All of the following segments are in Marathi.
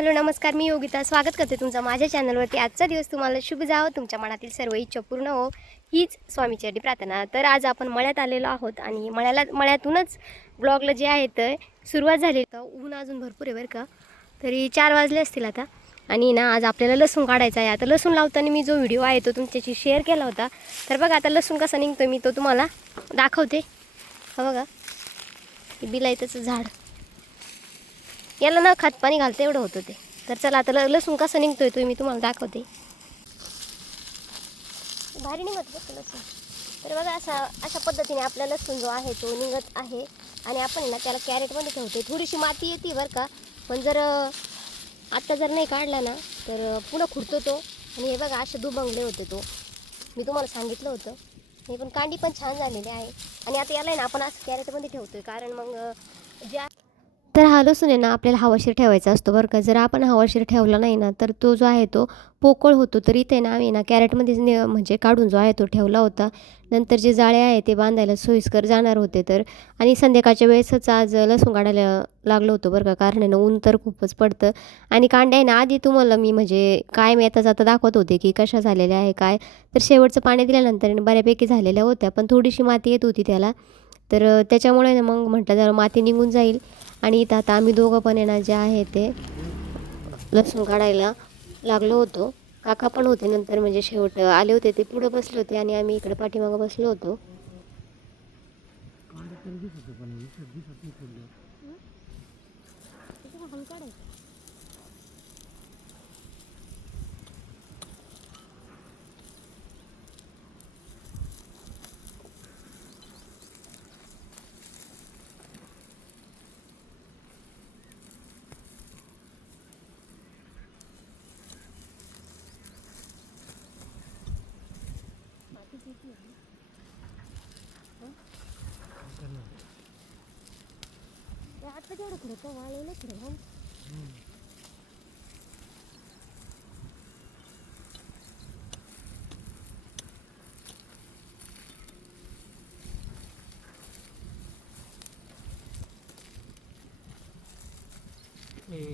हॅलो नमस्कार, मी योगिता स्वागत करते तुमचं माझ्या चॅनलवरती। आजचा दिवस तुम्हाला शुभ जावो, तुमच्या मनातील सर्व इच्छा पूर्ण हो हीच स्वामीचरणी प्रार्थना। तर आज आपण मळ्यात आलेलो आहोत आणि मळ्यातूनच ब्लॉगला जे आहे तर सुरुवात झाली। तर ऊन अजून भरपूर आहे बरं का, तरी 4 वाजले असतील आता। आणि ना आज आपल्याला लसूण काढायचा आहे। आता लसूण लावताना मी जो व्हिडिओ आहे तो तुमच्याशी शेअर केला होता। तर बघा आता लसूण कसा निघतो मी तो तुम्हाला दाखवते। हा बघा, बिलाईतचं झाड, याला ना खत पाणी घालतं एवढं होतं ते। तर चला आता लसूण कसं निघतोय तो मी तुम्हाला दाखवते। भारी निघत बघ लसूण। तर बघा अशा पद्धतीने आपला लसूण जो आहे तो निघत आहे। आणि आपण ना त्याला कॅरेटमध्ये ठेवते। थोडीशी माती येते बरं का, पण जर आत्ता जर नाही काढला ना तर पुन्हा खुडतो तो। आणि हे बघा असे दुबंगले होते तो, मी तुम्हाला सांगितलं होतं। हे पण कांडी पण छान झालेली आहे। आणि आता याला ना आपण असं कॅरेटमध्ये ठेवतोय, कारण मग ज्या तर हा लसूण आहे ना आपल्याला हवाशीर ठेवायचा असतो बरं का। जर आपण हवाशीर ठेवला नाही ना तर तो जो आहे तो पोकळ होतो। तर इथे ना आम्ही ना कॅरेटमध्येच म्हणजे काढून जो आहे तो ठेवला होता। नंतर जे जाळे आहे ते बांधायला सोयीस्कर जाणार होते। तर आणि संध्याकाळच्या वेळेसच आज लसूण काढायला लागलो होतो बरं का, कारण आहे ना ऊन तर खूपच पडतं। आणि कांड्या आहे ना आधी तुम्हाला मी म्हणजे काय मी येता जाता दाखवत होते की कशा झालेल्या आहे काय। तर शेवटचं पाणी दिल्यानंतर बऱ्यापैकी झालेल्या होत्या, पण थोडीशी माती येत होती त्याला। तर त्याच्यामुळे ना मग म्हटलं जरा माती निघून जाईल। आणि इथं आता आम्ही दोघं पण आहे ना जे आहे ते लसूण काढायला लागलो होतो। काका पण होते, नंतर म्हणजे शेवट आले होते ते पुढे बसले होते आणि आम्ही इकडे पाठीमागं बसलो होतो। आता केवढं खरं वाळलेलं खरं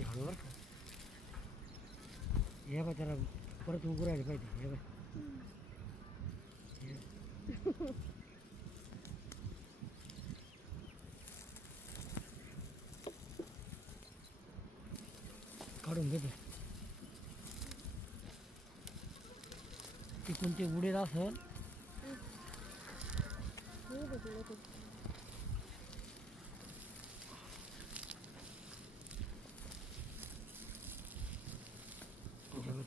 हळूवर का हे बघ, त्याला परत उभं राहिले पाहिजे। हे बघ काढून देतो तिकून ते उडेल असेल।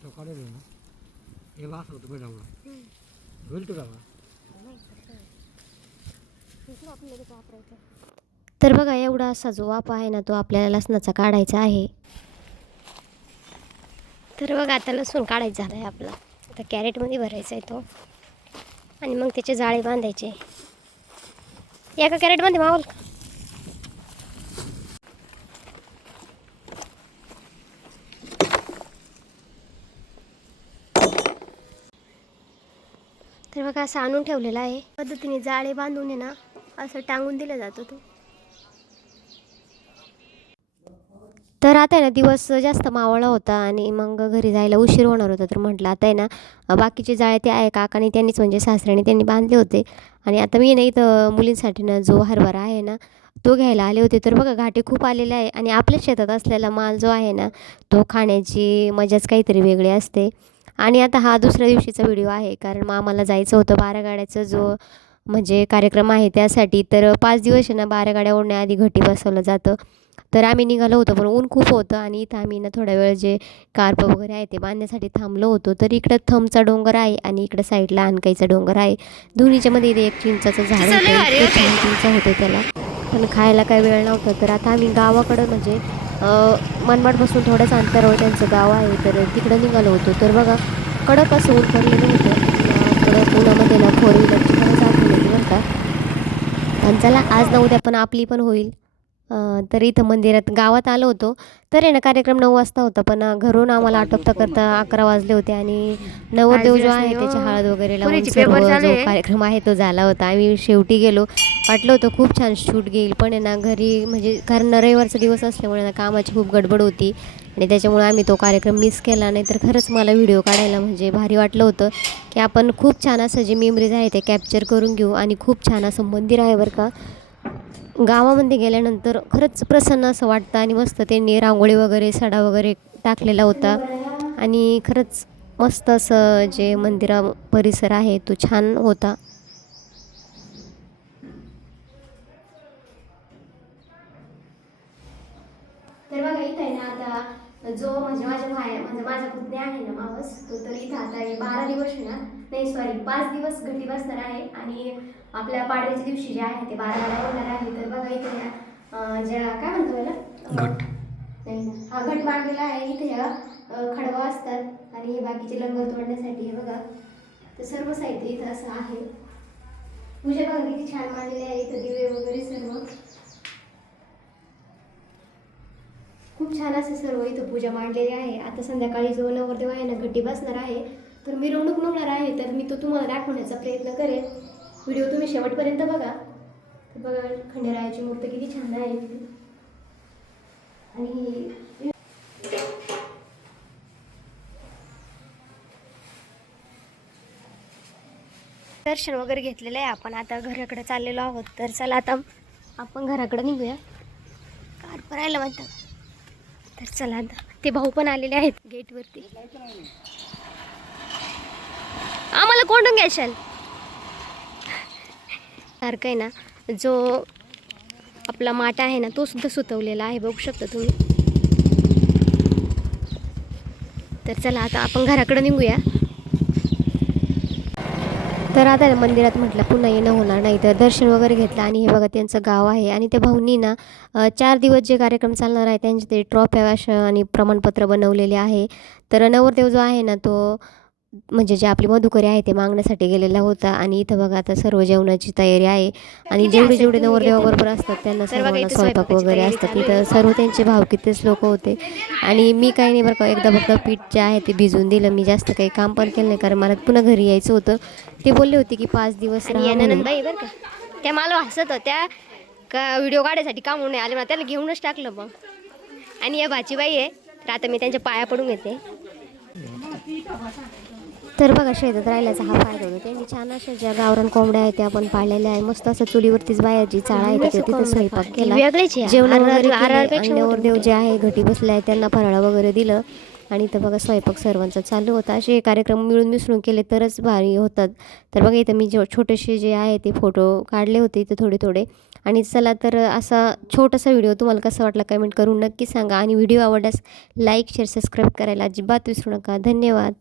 तो काढेल ना, हे असं होतं बैलामुळे होईल तुला तर बघा एवढा असा जो वाफ आहे ना तो आपल्याला लसणाचा काढायचा आहे। तर बघा आता लसूण काढायचा आहे आपला, आता कॅरेटमध्ये भरायचा आहे तो आणि मग त्याचे जाळे बांधायचे। एका कॅरेटमध्ये मावल का? तर बघा असं आणून ठेवलेलं आहे पद्धतीने, जाळे बांधून आहे ना असं टांगून दिलं जातं तो। तर आता आहे ना दिवस जास्त मावळला होता आणि मग घरी जायला उशीर होणार होता। तर म्हटलं आता आहे ना बाकीचे जाळे ते आहे काकाने त्यांनीच म्हणजे सासऱ्याने त्यांनी बांधले होते। आणि आता मी ना इथं मुलींसाठी ना जो हरभरा आहे ना तो घ्यायला आले होते। तर बघा घाटे खूप आलेले आहे आणि आपल्या शेतात असलेला माल जो आहे ना तो खाण्याची मजाच काहीतरी वेगळी असते। आणि आता हा दुसऱ्या दिवशीचा व्हिडिओ आहे, कारण मामाला जायचं होतं 12 गाड्याचा जो म्हणजे कार्यक्रम आहे त्यासाठी। तर 5 दिवस आहे ना 12 गाड्या ओढण्याआधी घटी बसवलं जातं। तर आम्ही निघालो होतो, पण ऊन खूप होतं आणि इथं आम्ही ना थोड्या वेळ जे कार्प वगैरे आहे ते बांधण्यासाठी थांबलो होतो। तर इकडं थमचा डोंगर आहे आणि इकडं साईडला आणकाईचा डोंगर आहे। दोन्हीच्या मध्ये इथे एक चिंचाचं झाड होतं, चिंचा होते त्याला, पण खायला काही वेळ नव्हता। तर आता आम्ही गावाकडं म्हणजे मनमाडपासून थोड्याच अंतरावर त्यांचं गाव आहे, तर तिकडं निघालो होतो। तर बघा कडक असं ऊन पडलेलं होतं, कडक उन्हामध्ये ना 4 व्हीलरची खरंच आठवण होती बरं का। आणि चला आज ना उद्या पण आपली पण होईल। तर इथं मंदिरात गावात आलो होतो। तर आहे ना कार्यक्रम 9 वाजता होता, पण घरून आम्हाला आटोपता करता 11 वाजले होते। आणि नवरदेव जो आहे त्याची हळद वगैरे लावून सर्व जो कार्यक्रम आहे तो झाला होता। आम्ही शेवटी गेलो, वाटलं होतं खूप छान शूट घेईल, पण आहे ना घरी म्हणजे कारण रविवारचा दिवस असल्यामुळे ना कामाची खूप गडबड होती। आणि त्याच्यामुळे आम्ही तो कार्यक्रम मिस केला नाही. तर खरंच मला व्हिडिओ काढायला म्हणजे भारी वाटलं होतं की आपण खूप छान असं जे मेमरीज आहे ते कॅप्चर करून घेऊ. आणि खूप छान असं मंदिर आहे बरं का. गावामध्ये गेल्यानंतर खरंच प्रसन्न असं वाटतं आणि मस्त त्यांनी रांगोळी वगैरे सडा वगैरे टाकलेला होता. आणि खरंच मस्त असं जे मंदिरा परिसर आहे तो छान होता. तर बघा इथं आहे ना आता जो म्हणजे माझा पुतण्या आहे ना मावस तो तर इथं आता 12 दिवस आहे ना, नाही सॉरी 5 दिवस घटी बसणार आहे. आणि आपल्या पाडव्याच्या दिवशी जे आहे ते 12 गाड्या होणार आहे. तर बघा इथे ज्या काय म्हणतो याला घट नाही ना, हा घट मांडलेला आहे. इथे ह्या खडवा असतात आणि हे बाकीचे लंगर तोडण्यासाठी हे बघा. तर सर्व साहित्य इथं असं आहे. पूजा बघा किती छान मांडलेली आहे. इथं दिवे वगैरे सर्व खूप छान असं सर्व इथं पूजा मांडलेली आहे. आता संध्याकाळी जो नवरदेव आहे ना घटी बसणार आहे तर मिरवणूक निघणार आहे. तर मी तो तुम्हाला दाखवण्याचा प्रयत्न करेन. व्हिडिओ तुम्ही शेवटपर्यंत बघा. तर बघा खंडेरायाची मूर्ती किती छान आहे. आणि दर्शन वगैरे घेतलेलं आहे. आपण आता घराकडे चाललेलो आहोत. तर चला आता आपण घराकडे निघूया. कार भरायला म्हणतात. तर चला आता ते भाऊ पण आलेले आहेत गेटवरती. आम्हाला कोंडून घ्याल सारखं आहे ना. जो आपला माटा आहे ना तो सुद्धा सुतवलेला आहे बघू शकता तुम्ही. तर चला आता आपण घराकडे निघूया. तर आता मंदिरात म्हटलं पुन्हा येणं होणार नाही तर दर्शन वगैरे घेतलं. आणि हे बघा त्यांचं गाव आहे. आणि त्या भाऊंनी ना 4 दिवस जे कार्यक्रम चालणार आहे त्यांचे ते ट्रॉफ्या अशा आणि प्रमाणपत्र बनवलेले आहे. तर नवरदेव जो आहे ना तो म्हणजे जे आपली मधुकरी आहे ते मागण्यासाठी गेलेला होता. आणि इथं बघा आता सर्व जेवणाची तयारी आहे. आणि जेवढे नवरदेवाबरोबर असतात त्यांना सर्वांना स्वयंपाक वगैरे असतात. इथं सर्व त्यांचे भावकीतेच लोक होते. आणि मी काही नाही बरं का, एकदा फक्त पीठ जे आहे ते भिजवून दिलं. मी जास्त काही काम पण केलं नाही कारण मला पुन्हा घरी यायचं होतं. ते बोलले होते की 5 दिवस राहा म्हणून. बाई बरं का त्या मला हसत होत्या का व्हिडिओ काढायसाठी का म्हणून आले. मला त्याला घेऊनच टाकलं मग. आणि या भाचीबाई आहे तर आता मी त्यांच्या पाया पडून येते. तर बघा शेतात राहिल्याचा हा फायदा होतो. त्यांनी छान अशा ज्या गावरान कोंबड्या आहेत त्या आपण पाळलेल्या आहे. मस्त असं चुलीवरतीच बायाची चाळा आहे तिथे स्वयंपाक केला. जेवण वगैरे केले. आणि नवरदेव जे आहे घटी बसले आहे त्यांना फराळ वगैरे दिलं. आणि इथं बघा स्वयंपाक सर्वांचा चालू होता. असे कार्यक्रम मिळून मिसळून केले तरच भारी होतात. तर बघा इथं मी छोटेसे जे आहे ते फोटो काढले होते इथं थोडे. आणि चला तर असा छोटासा व्हिडिओ तुम्हाला कसा वाटला कमेंट करून नक्की सांगा. आणि व्हिडिओ आवडल्यास लाईक शेअर सबस्क्राईब करायला अजिबात विसरू नका. धन्यवाद.